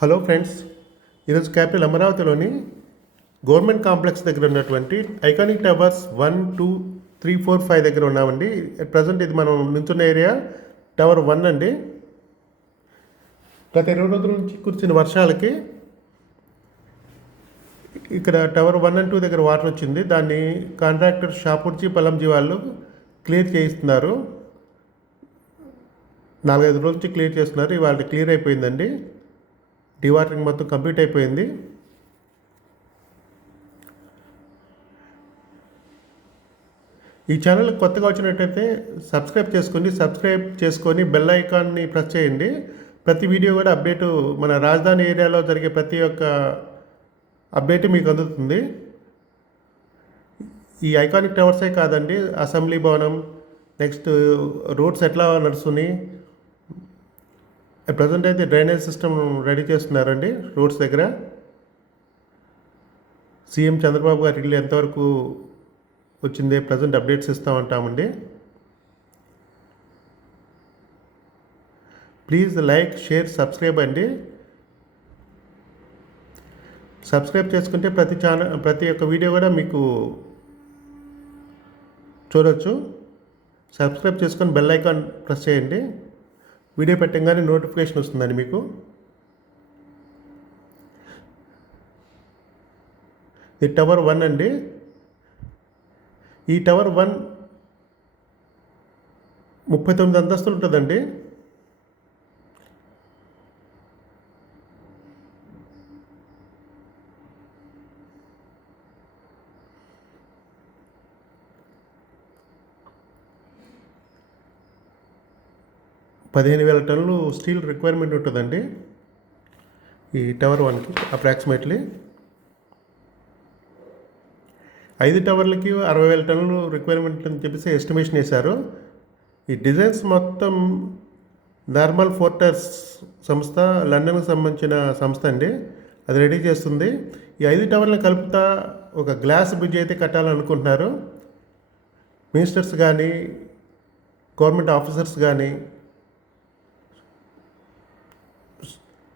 Hello friends ఈరోజు capital అమరావతిలోని government complex దగ్గర ఉన్నటువంటి iconic towers one two three four five దగ్గర ఉన్నామండి. ప్రజెంట్ ఇది మనం నించున్న ఏరియా టవర్ వన్ అండి. గత ఇరవై రోజుల నుంచి కురిసిన వర్షాలకి ఇక్కడ టవర్ వన్ అండ్ టూ దగ్గర వాటర్ వచ్చింది. దాన్ని కాంట్రాక్టర్ షాపూర్జీ పలంజీ వాళ్ళు క్లియర్ చేయిస్తున్నారు. నాలుగైదు రోజుల నుంచి క్లియర్ చేస్తున్నారు. ఇవాళ క్లియర్ అయిపోయిందండి. డివాటరింగ్ మొత్తం కంప్లీట్ అయిపోయింది. ఈ ఛానల్ కొత్తగా వచ్చినట్టయితే సబ్స్క్రైబ్ చేసుకోండి సబ్స్క్రైబ్ చేసుకొని బెల్ ఐకాన్ని ప్రెస్ చేయండి. ప్రతి వీడియో కూడా అప్డేట్ మన రాజధాని ఏరియాలో జరిగే ప్రతి ఒక్క అప్డేట్ మీకు అందుతుంది. ఈ ఐకానిక్ టవర్సే కాదండి అసెంబ్లీ భవనం నెక్స్ట్ రోడ్స్ ఎట్లా నడుస్తున్నాయి ప్రజెంట్ అయితే డ్రైనేజ్ సిస్టమ్ రెడీ చేస్తున్నారండి రోడ్స్ దగ్గర. సీఎం చంద్రబాబు గారి ఇల్లు ఎంతవరకు వచ్చింది ప్రజెంట్ అప్డేట్స్ ఇస్తూ ఉంటామండి ప్లీజ్ లైక్ షేర్ సబ్స్క్రైబ్ అండి. సబ్స్క్రైబ్ చేసుకుంటే ప్రతి ఛానల్ ప్రతి ఒక్క వీడియో కూడా మీకు చూడొచ్చు. సబ్స్క్రైబ్ చేసుకొని బెల్ ఐకాన్ ప్రెస్ చేయండి. వీడియో పెట్టంగానే నోటిఫికేషన్ వస్తుందండి మీకు. ఇది టవర్ వన్ అండి. ఈ టవర్ వన్ ముప్పై తొమ్మిది అంతస్తులు ఉంటుందండి. పదిహేను వేల టన్నులు స్టీల్ రిక్వైర్మెంట్ ఉంటుందండి. ఈ టవర్ వన్కి అప్రాక్సిమేట్లీ ఐదు టవర్లకి అరవై వేల టన్నులు రిక్వైర్మెంట్ అని చెప్పేసి ఎస్టిమేషన్ వేశారు. ఈ డిజైన్స్ మొత్తం నార్మల్ ఫోర్టర్స్ సంస్థ లండన్కి సంబంధించిన సంస్థ అండి. అది రెడీ చేస్తుంది. ఈ ఐదు టవర్లను కలుపుతా ఒక గ్లాస్ బ్రిడ్జ్ అయితే కట్టాలనుకుంటున్నారు. మినిస్టర్స్ కానీ గవర్నమెంట్ ఆఫీసర్స్ కానీ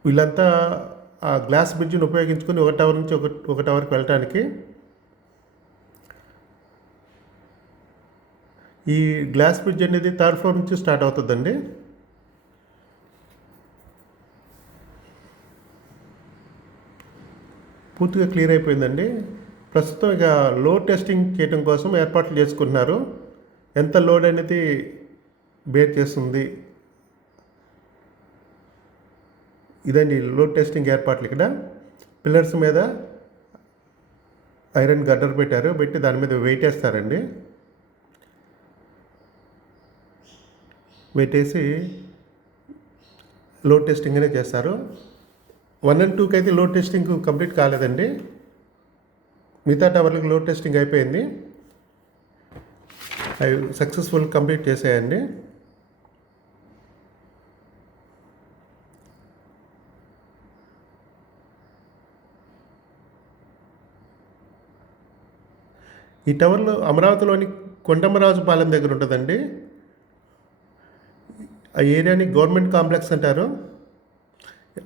వీళ్ళంతా ఆ గ్లాస్ బ్రిడ్జ్ని ఉపయోగించుకొని ఒక టవర్ నుంచి ఒక ఒక టవర్కి వెళ్ళటానికి ఈ గ్లాస్ బ్రిడ్జ్ అనేది థర్డ్ ఫ్లోర్ నుంచి స్టార్ట్ అవుతుందండి. పూర్తిగా క్లియర్ అయిపోయిందండి. ప్రస్తుతం ఇక లోడ్ టెస్టింగ్ చేయడం కోసం ఏర్పాట్లు చేసుకుంటున్నారు. ఎంత లోడ్ అనేది బేర్ చేస్తుంది? ఇదండి లోడ్ టెస్టింగ్ ఏర్పాట్లు ఇక్కడ. పిల్లర్స్ మీద ఐరన్ గడ్డర్ పెట్టారు పెట్టి దాని మీద వెయిట్ వేస్తారండి. వెయిట్ వేసి లోడ్ టెస్టింగ్ అనే చేస్తారు. వన్ అండ్ టూకి అయితే లోడ్ టెస్టింగ్ కంప్లీట్ కాలేదండి. మిగతా టవర్లకు లోడ్ టెస్టింగ్ అయిపోయింది. అవి సక్సెస్ఫుల్ కంప్లీట్ చేసేయండి. ఈ టవర్లో అమరావతిలోని కొండమరాజు పాలెం దగ్గర ఉంటుందండి. ఆ ఏరియాని గవర్నమెంట్ కాంప్లెక్స్ అంటారు.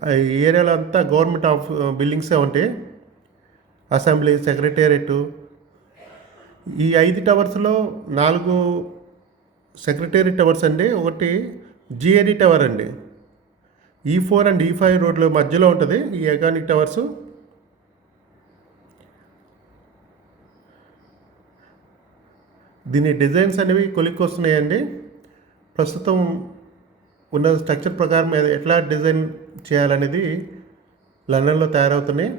ఆ ఏరియాలో అంతా గవర్నమెంట్ ఆఫ్ బిల్డింగ్సే ఉంటాయి. Assembly secretariat. ఈ ఐదు టవర్స్లో నాలుగు సెక్రటేరియట్ టవర్స్ అండి. ఒకటి జిఏడి టవర్ అండి. ఈ ఫోర్ అండ్ ఈ ఫైవ్ రోడ్ల మధ్యలో ఉంటుంది. ఈ ఎకానిక్ టవర్స్. దీని డిజైన్స్ అనేవి కొలిక్కి వస్తున్నాయండి ప్రస్తుతం ఉన్న స్ట్రక్చర్ ప్రకారం అది ఎట్లా డిజైన్ చేయాలనేది లండన్లో తయారవుతున్నాయి.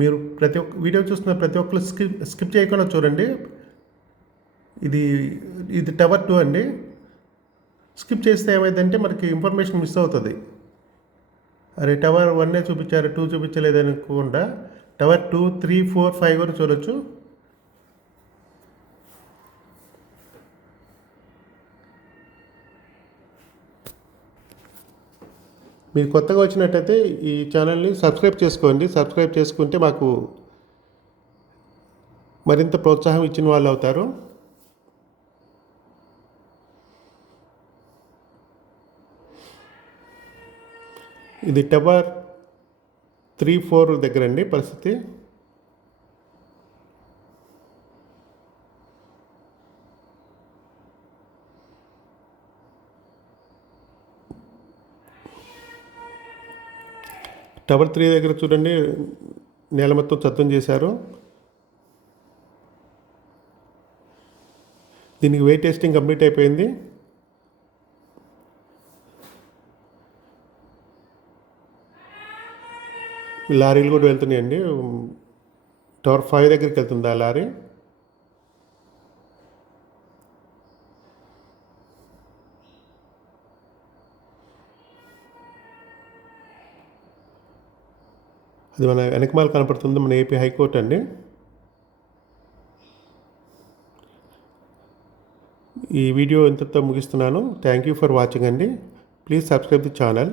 మీరు ప్రతి ఒక్క వీడియో చూస్తున్న ప్రతి ఒక్కరు స్కిప్ స్కిప్ చేయకుండా చూడండి. ఇది ఇది టవర్ టూ అండి. స్కిప్ చేస్తే ఏమైందంటే మనకి ఇన్ఫర్మేషన్ మిస్ అవుతుంది. అరే టవర్ వన్నే చూపించారు టూ చూపించలేదు అనుకోకుండా tower two three four five కూడా చూడొచ్చు. మీరు కొత్తగా వచ్చినట్టయితే ఈ ఛానల్ని సబ్స్క్రైబ్ చేసుకోండి. సబ్స్క్రైబ్ చేసుకుంటే మాకు మరింత ప్రోత్సాహం ఇచ్చిన వాళ్ళు అవుతారు. ఇది టవర్ త్రీ ఫోర్ దగ్గర అండి పరిస్థితి. టవర్ త్రీ దగ్గర చూడండి నేల మొత్తం చత్వం చేశారు. దీనికి వెయిట్ టెస్టింగ్ కంప్లీట్ అయిపోయింది. లారీలు కూడా వెళ్తున్నాయండి. టవర్ ఫైవ్ దగ్గరికి వెళ్తుంది ఆ లారీ. అది మన వెనకమాల కనపడుతుంది మన ఏపీ హైకోర్టు అండి. ఈ వీడియో ఇంతతో ముగిస్తున్నాను. థ్యాంక్ యూ ఫర్ వాచింగ్ అండి. Please subscribe the channel